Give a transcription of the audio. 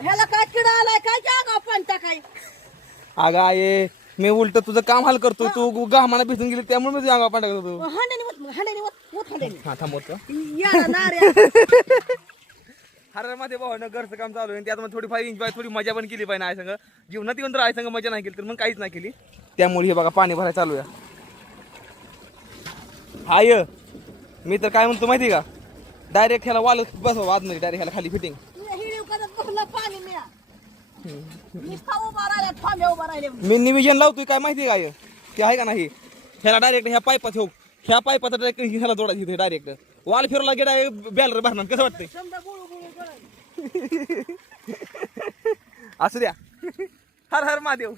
ह्याला काय किडा आलाय काय जागा पण टाकाय. अगं आहे मी उलट तुझं काम हाल करतो तू गहमाना भिजून गेली त्यामुळे मी अंगा पांढरा करतो. हा थांबवतो हर मध्ये भाऊ घरचं काम चालू आहे त्यात मग थोडी फार एन्जॉय थोडी मजा पण केली पाहिजे आहे संग जीवनात येऊन तर आहे संग मजा नाही केली तर मग काहीच नाही केली. त्यामुळे हे बघा पाणी भरायला चालू आहे. हाय मी तर काय म्हणतो माहिती का डायरेक्ट ह्याला वाल बसवा आतमध्ये डायरेक्ट ह्याला खाली फिटिंग मी निविजन लावतोय काय माहिती काय ते आहे का नाही ह्याला डायरेक्ट ह्या पाईपात ठेव ह्या पाईपाचा डायरेक्ट ह्याला जोडायचं डायरेक्ट वाल फिरला गेला बॅलर भरणार कसं वाटतंय. असू द्या हर हर महादेव.